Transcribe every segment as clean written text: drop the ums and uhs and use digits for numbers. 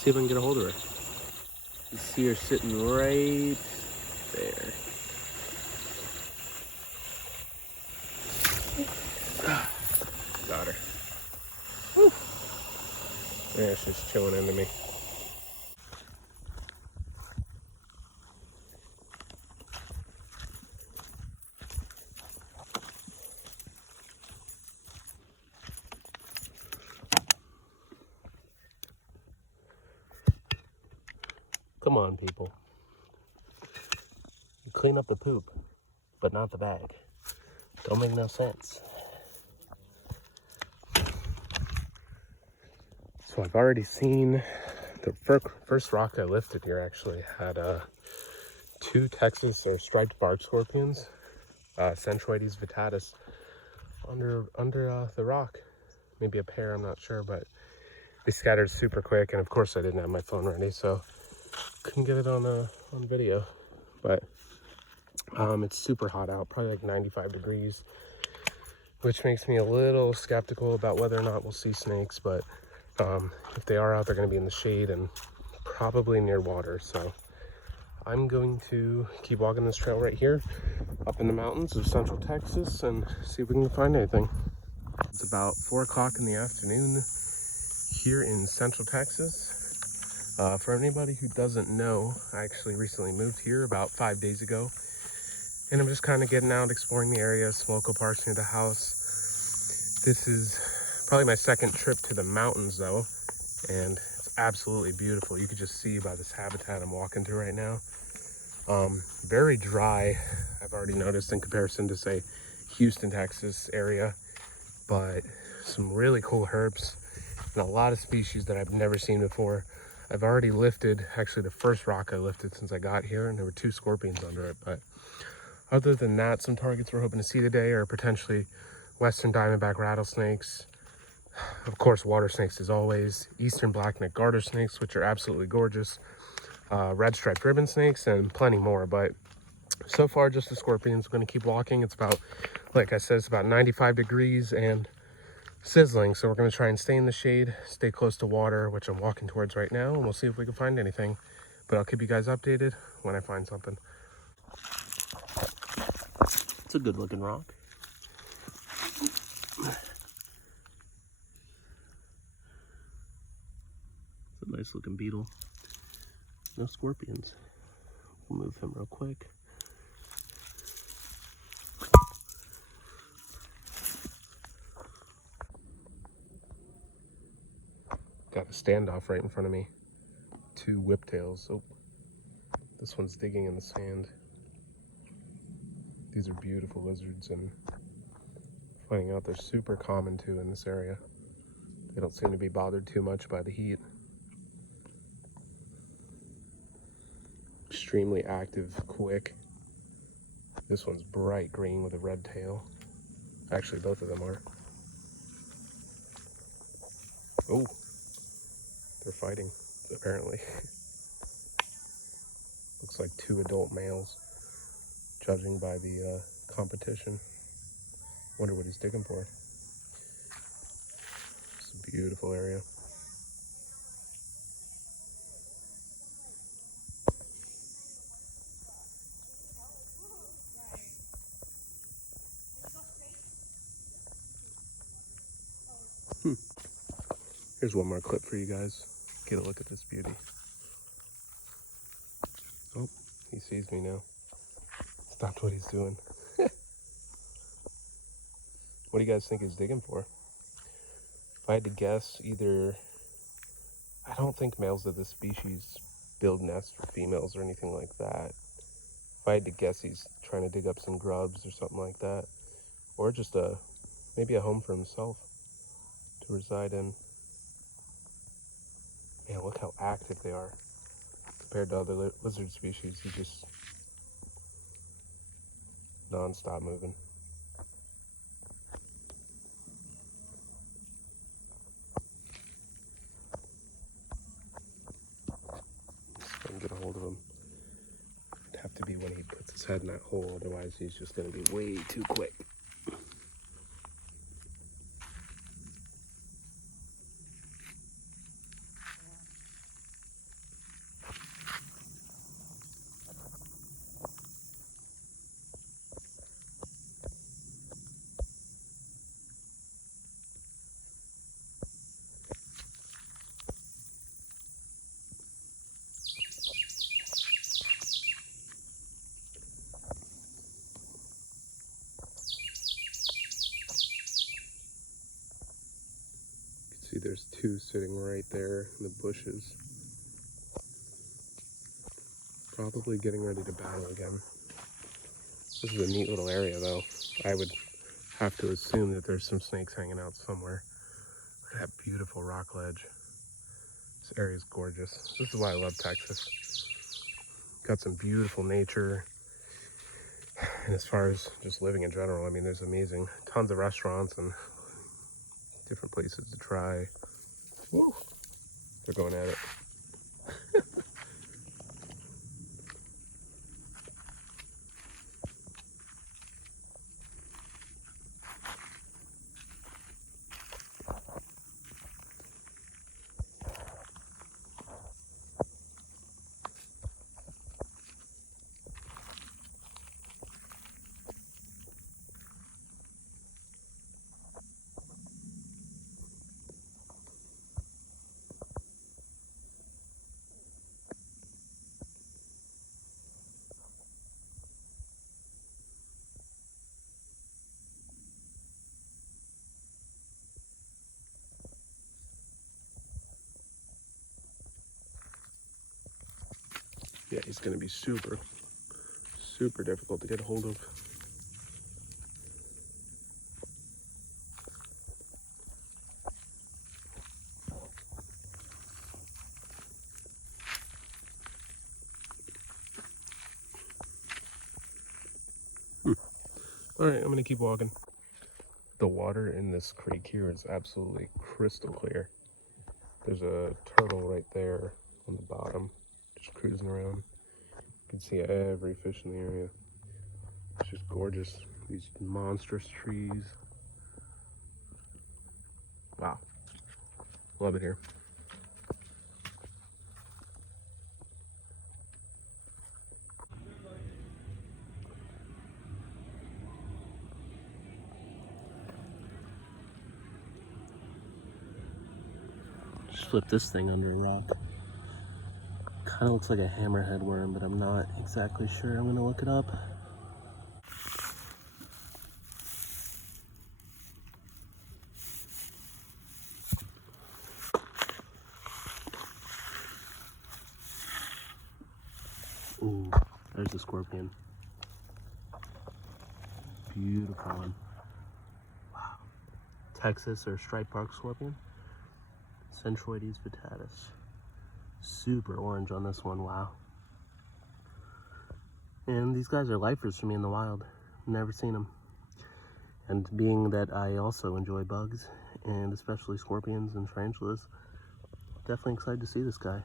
See if I can get a hold of her. You see her sitting right there. Got her. Woo. Yeah, she's chilling into me. Come on, people. You clean up the poop, but not the bag. Don't make no sense. So I've already seen the first rock I lifted here actually had 2 Texas or striped bark scorpions, Centroides vittatus, under the rock. Maybe a pair, I'm not sure, but they scattered super quick. And of course I didn't have my phone ready, so couldn't get it on video. But it's super hot out, probably like 95 degrees, which makes me a little skeptical about whether or not we'll see snakes. But if they are out, they're going to be in the shade and probably near water. So I'm going to keep walking this trail right here up in the mountains of central Texas and see if we can find anything. It's about 4 o'clock in the afternoon here in central Texas. For anybody who doesn't know, I actually recently moved here about 5 days ago, and I'm just kind of getting out, exploring the area, some local parks near the house. This is probably my second trip to the mountains though, and it's absolutely beautiful. You can just see by this habitat I'm walking through right now. Very dry, I've already noticed, in comparison to, say, Houston, Texas area, but some really cool herps and a lot of species that I've never seen before. I've already lifted, actually the first rock I lifted since I got here, and there were 2 scorpions under it. But other than that, some targets we're hoping to see today are potentially western diamondback rattlesnakes, of course water snakes as always, eastern blackneck garter snakes, which are absolutely gorgeous, red striped ribbon snakes, and plenty more. But so far just the scorpions. I'm going to keep walking. It's about, like I said, it's about 95 degrees and sizzling, so we're going to try and stay in the shade, stay close to water, which I'm walking towards right now, and we'll see if we can find anything. But I'll keep you guys updated when I find something. It's a good looking rock. It's a nice looking beetle. No scorpions. We'll move him real quick. Got a standoff right in front of me. 2 whiptails. Oh, this one's digging in the sand. These are beautiful lizards, and finding out they're super common too in this area. They don't seem to be bothered too much by the heat. Extremely active, quick. This one's bright green with a red tail. Actually, both of them are. Oh, they're fighting, apparently. Looks like 2 adult males, judging by the competition. Wonder what he's digging for. It's a beautiful area. Here's one more clip for you guys. Get a look at this beauty. Oh, he sees me now. Stopped what he's doing. What do you guys think he's digging for? If I had to guess, either... I don't think males of this species build nests for females or anything like that. If I had to guess, he's trying to dig up some grubs or something like that. Or just maybe a home for himself to reside in. Man, look how active they are compared to other lizard species. He's just non-stop moving. If I can get a hold of him. It'd have to be when he puts his head in that hole, otherwise he's just going to be way too quick. two sitting right there in the bushes. Probably getting ready to battle again. This is a neat little area though. I would have to assume that there's some snakes hanging out somewhere. Look at that beautiful rock ledge. This area is gorgeous. This is why I love Texas. Got some beautiful nature. And as far as just living in general, I mean, there's amazing, tons of restaurants and different places to try. Woo! They're going at it. Yeah, he's going to be super difficult to get a hold of. All right, I'm going to keep walking. The water in this creek here is absolutely crystal clear. There's a turtle right there on the bottom, just cruising around. You can see every fish in the area. It's just gorgeous. These monstrous trees. Wow. Love it here. Just flip this thing under a rock. Kind of looks like a hammerhead worm, but I'm not exactly sure. I'm gonna look it up. Ooh, there's the scorpion. Beautiful one. Wow. Texas or striped bark scorpion. Centroides vittatus. Super orange on this one, wow. And these guys are lifers for me in the wild. Never seen them. And being that I also enjoy bugs, and especially scorpions and tarantulas, definitely excited to see this guy.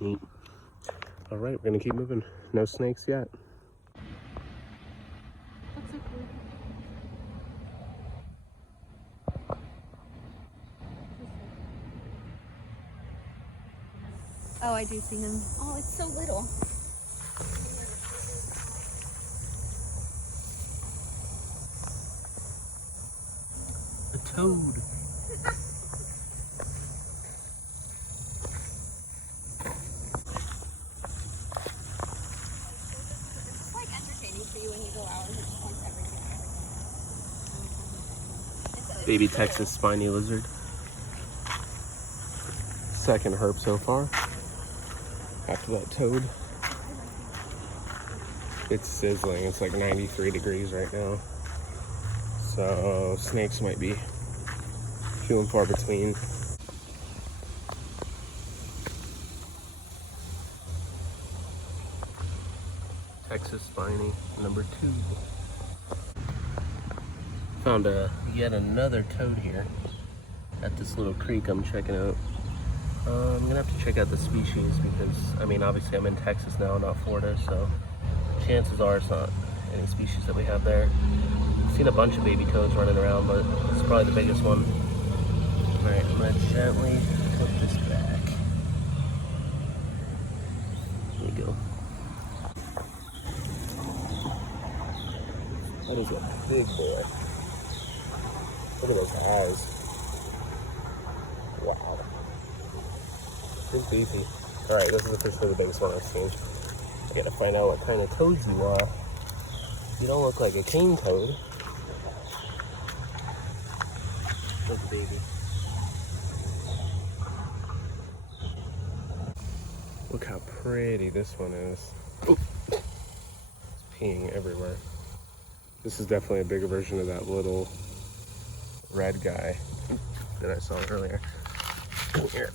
Neat. All right, we're gonna keep moving. No snakes yet. That's so cool. Oh, I do see him. Oh, it's so little. A toad. It's like entertaining for you when you go out and it just wants everything. Baby Texas spiny lizard. Second herp so far. After that toad. It's sizzling. It's like 93 degrees right now. So snakes might be few and far between. Texas spiny number 2. Found yet another toad here at this little creek I'm checking out. I'm gonna have to check out the species because, I mean, obviously I'm in Texas now, not Florida, so chances are it's not any species that we have there. I've seen a bunch of baby toads running around, but it's probably the biggest one. All right, I'm gonna gently put this back. There we go. That is a big boy. Look at those eyes. Wow. You're beefy. Alright, this is officially the biggest one I've seen. I gotta find out what kind of toads you are. You don't look like a cane toad. Look, baby. Look how pretty this one is. Oh. It's peeing everywhere. This is definitely a bigger version of that little red guy that I saw earlier. Here.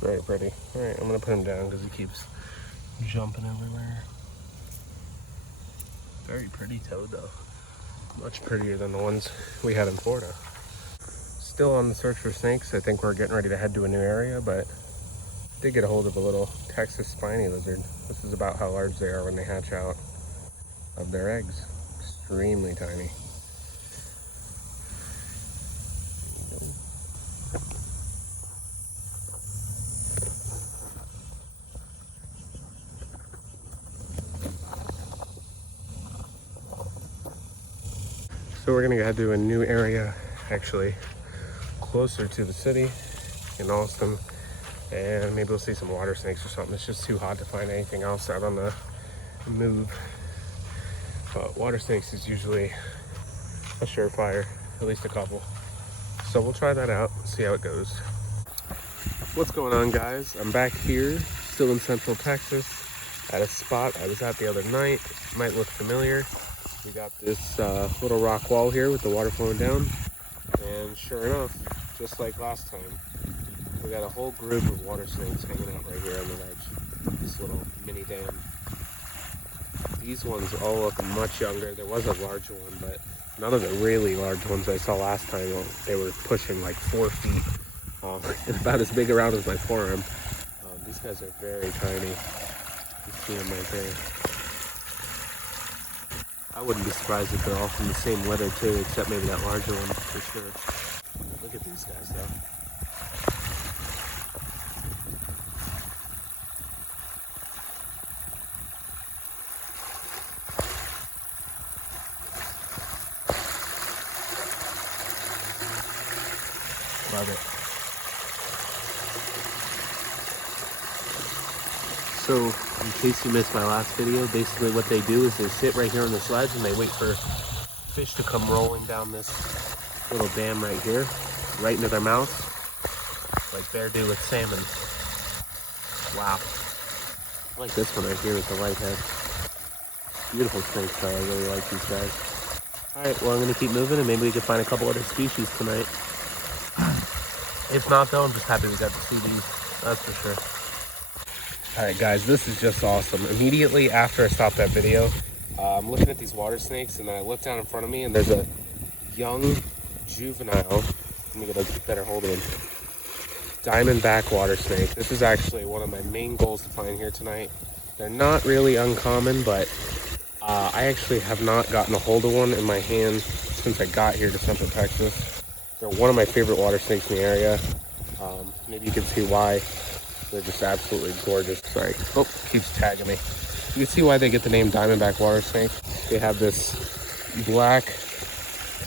Very pretty. Alright, I'm gonna put him down because he keeps jumping everywhere. Very pretty toad though. Much prettier than the ones we had in Florida. Still on the search for snakes. I think we're getting ready to head to a new area, but did get a hold of a little Texas spiny lizard. This is about how large they are when they hatch out of their eggs. Extremely tiny. So we're gonna head to a new area, actually closer to the city in Austin, and maybe we'll see some water snakes or something. It's just too hot to find anything else out on the move. But water snakes is usually a surefire, at least a couple. So we'll try that out, see how it goes. What's going on, guys? I'm back here, still in Central Texas, at a spot I was at the other night. Might look familiar. We got this little rock wall here with the water flowing down, and sure enough, just like last time, we got a whole group of water snakes hanging out right here on the ledge of this little mini dam. These ones all look much younger. There was a large one, but none of the really large ones I saw last time, they were pushing like 4 feet, and about as big around as my forearm. These guys are very tiny. You see them right there. I wouldn't be surprised if they're all from the same litter too, except maybe that larger one for sure. Look at these guys though. Love it. So, in case you missed my last video, basically what they do is they sit right here on this ledge and they wait for fish to come rolling down this little dam right here, right into their mouth, like bear do with salmon. Wow. I like this one right here with the white head. Beautiful snakes though, I really like these guys. Alright, well I'm going to keep moving and maybe we can find a couple other species tonight. If not though, I'm just happy we got to see these, that's for sure. Alright guys, this is just awesome. Immediately after I stopped that video, I'm looking at these water snakes and then I look down in front of me and there's a young juvenile, let me get a better hold of him, Diamondback water snake. This is actually one of my main goals to find here tonight. They're not really uncommon, but I actually have not gotten a hold of one in my hand since I got here to Central Texas. They're one of my favorite water snakes in the area. Maybe you can see why. They're just absolutely gorgeous. Sorry. Oh, keeps tagging me. You can see why they get the name Diamondback water snake. They have this black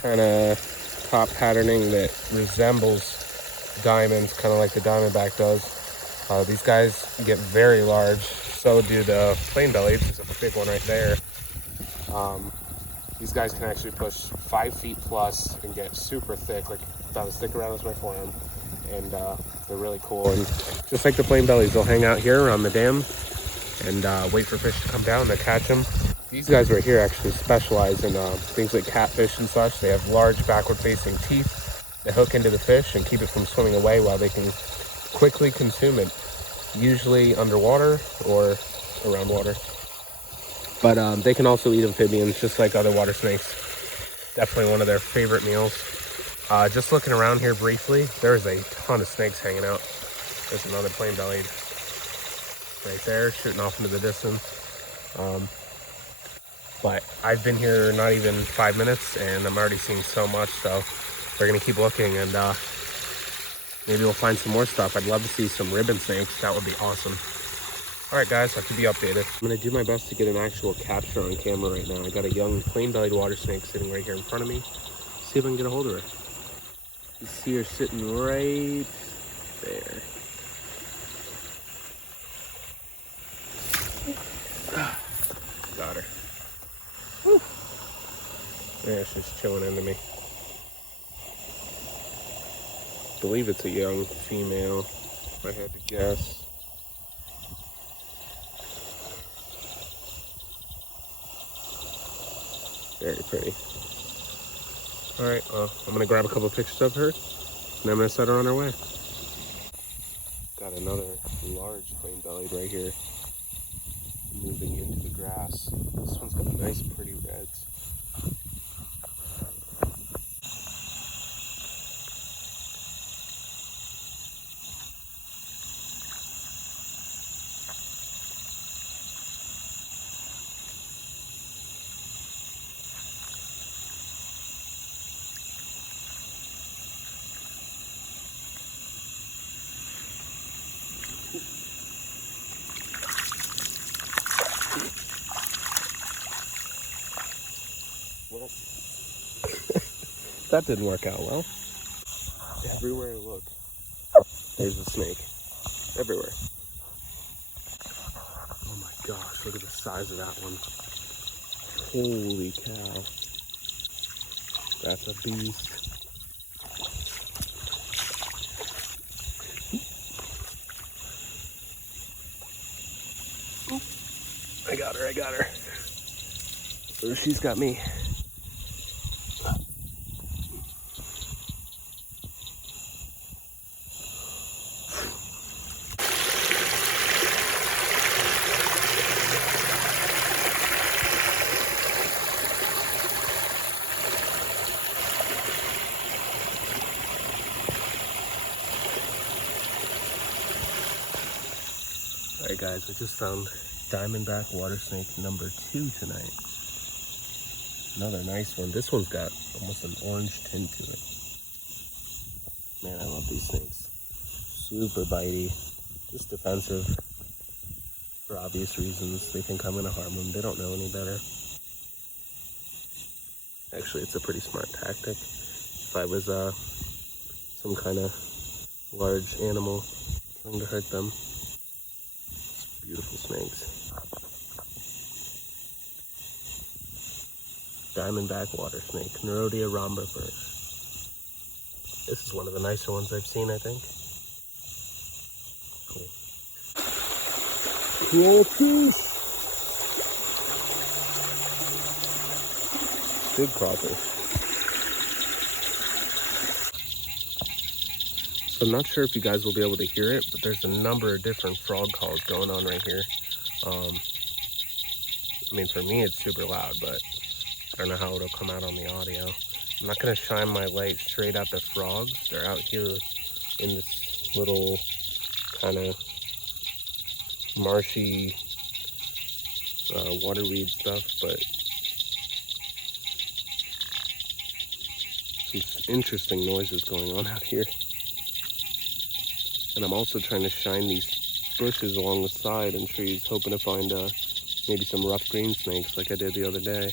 kind of top patterning that resembles diamonds, kind of like the Diamondback does. These guys get very large. So do the plain bellied. There's a big one right there. These guys can actually push 5 feet plus and get super thick, like about as thick around as my forearm. And they're really cool. And just like the plain bellies, they'll hang out here around the dam and wait for fish to come down. They catch them. These guys right here actually specialize in things like catfish and such. They have large backward-facing teeth that hook into the fish and keep it from swimming away while they can quickly consume it, usually underwater or around water. But they can also eat amphibians just like other water snakes. Definitely one of their favorite meals. Just looking around here briefly, there's a ton of snakes hanging out. There's another plain bellied right there, shooting off into the distance. But I've been here not even 5 minutes and I'm already seeing so much, so we're gonna keep looking and maybe we'll find some more stuff. I'd love to see some ribbon snakes. That would be awesome. All right, guys, I'll keep you updated. I'm gonna do my best to get an actual capture on camera right now. I got a young plain bellied water snake sitting right here in front of me. See if I can get a hold of her. You see her sitting right there. Got her. Woo. Yeah, she's chilling into me. I believe it's a young female, if I had to guess. Very pretty. Alright, well, I'm gonna grab a couple pictures of her, and I'm gonna set her on her way. Got another large plain bellied right here, moving into the grass. This one's got nice, pretty reds. Well, that didn't work out well. Everywhere I look, there's a snake. Everywhere. Oh my gosh, look at the size of that one. Holy cow. That's a beast. I got her. So she's got me. Alright guys, I just found Diamondback water snake number 2 tonight. Another nice one. This one's got almost an orange tint to it. Man, I love these snakes. Super bitey. Just defensive. For obvious reasons. They think I'm going to harm them. They don't know any better. Actually, it's a pretty smart tactic. If I was some kind of large animal trying to hurt them. Beautiful snakes. Diamondback water snake, Nerodia rhomba birch. This is one of the nicer ones I've seen, I think. Cool. Cool fish. Big crappie. So I'm not sure if you guys will be able to hear it, but there's a number of different frog calls going on right here. I mean, for me it's super loud, but I don't know how it'll come out on the audio. I'm not going to shine my light straight at the frogs. They're out here in this little kind of marshy waterweed stuff, but some interesting noises going on out here. And I'm also trying to shine these bushes along the side and trees, hoping to find maybe some rough green snakes like I did the other day.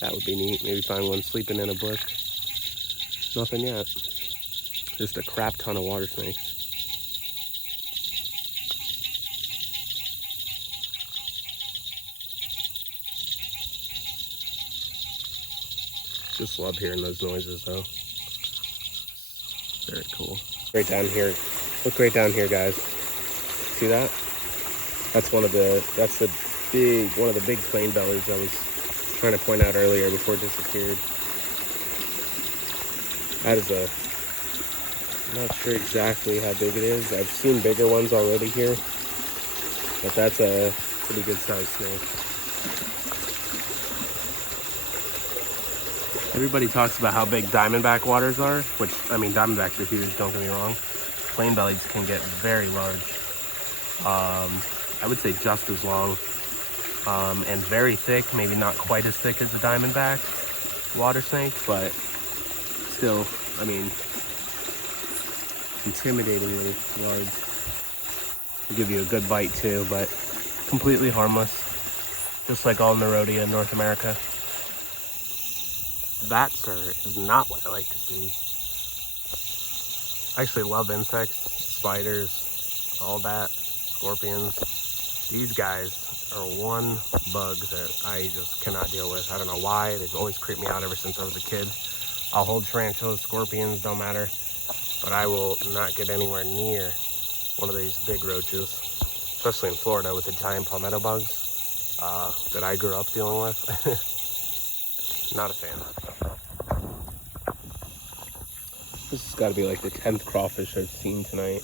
That would be neat. Maybe find one sleeping in a bush. Nothing yet. Just a crap ton of water snakes. Just love hearing those noises though. Very cool. Right down here. Look right down here, guys. See that? That's one of the big plain bellies I was trying to point out earlier before it disappeared. That is I'm not sure exactly how big it is. I've seen bigger ones already here, but that's a pretty good sized snake. Everybody talks about how big diamondback waters are, which, I mean, diamondbacks are huge, don't get me wrong. Plain bellies can get very large. I would say just as long. And very thick, maybe not quite as thick as the diamondback water snake, but still, I mean, intimidatingly large. Will give you a good bite too, but completely harmless, just like all Nerodia in North America. That, sir, is not what I like to see. I actually love insects, spiders, all that, scorpions. These guys are one bug that I just cannot deal with. I don't know why. They've always creeped me out ever since I was a kid. I'll hold tarantulas, scorpions, don't matter. But I will not get anywhere near one of these big roaches, especially in Florida with the giant palmetto bugs that I grew up dealing with. Not a fan. This has got to be like the 10th crawfish I've seen tonight.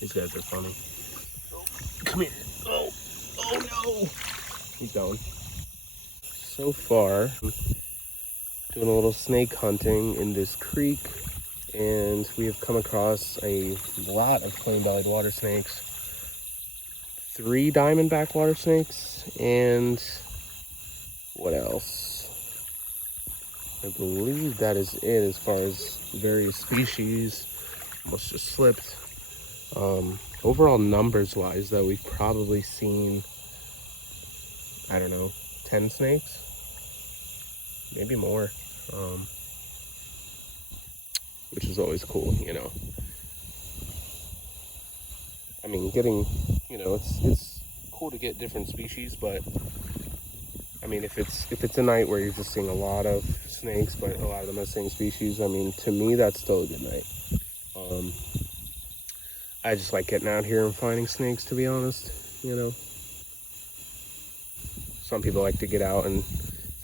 These guys are funny. Come here. Oh, oh no. He's going. So far, doing a little snake hunting in this creek, and we have come across a lot of plain-bellied water snakes, 3 diamondback water snakes, and what else? I believe that is it as far as various species. Almost just slipped. Overall numbers wise though, we've probably seen, I don't know, 10 snakes, maybe more, which is always cool, you know. I mean, getting, you know, it's cool to get different species, but I mean, if it's a night where you're just seeing a lot of snakes, but a lot of them are the same species, I mean, to me, that's still a good night. I just like getting out here and finding snakes, to be honest, you know. Some people like to get out and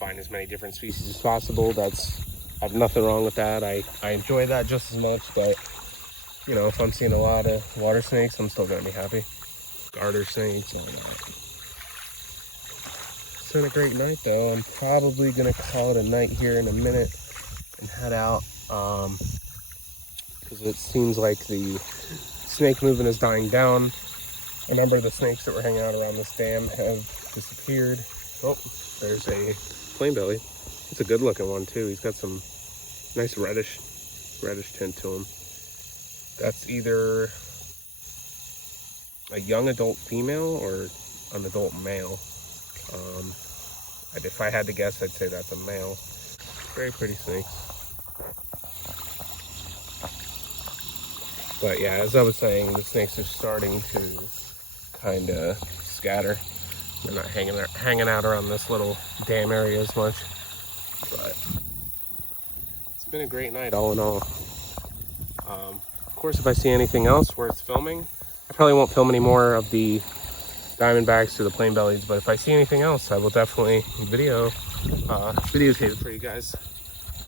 find as many different species as possible. I have nothing wrong with that. I enjoy that just as much, but, you know, if I'm seeing a lot of water snakes, I'm still gonna be happy. Garter snakes, all that. It's been a great night though. I'm probably gonna call it a night here in a minute and head out, because it seems like the snake movement is dying down. A number of the snakes that were hanging out around this dam have disappeared. Oh, there's a plain belly. It's a good looking one too. He's got some nice reddish tint to him. That's either a young adult female or an adult male. If I had to guess, I'd say that's a male. Very pretty snakes. But yeah, as I was saying, the snakes are starting to kind of scatter. They're not hanging out around this little dam area as much. But it's been a great night all in all. Of course, if I see anything else worth filming, I probably won't film any more of the diamondbacks or the plain bellies, but if I see anything else, I will definitely videotape it for you guys.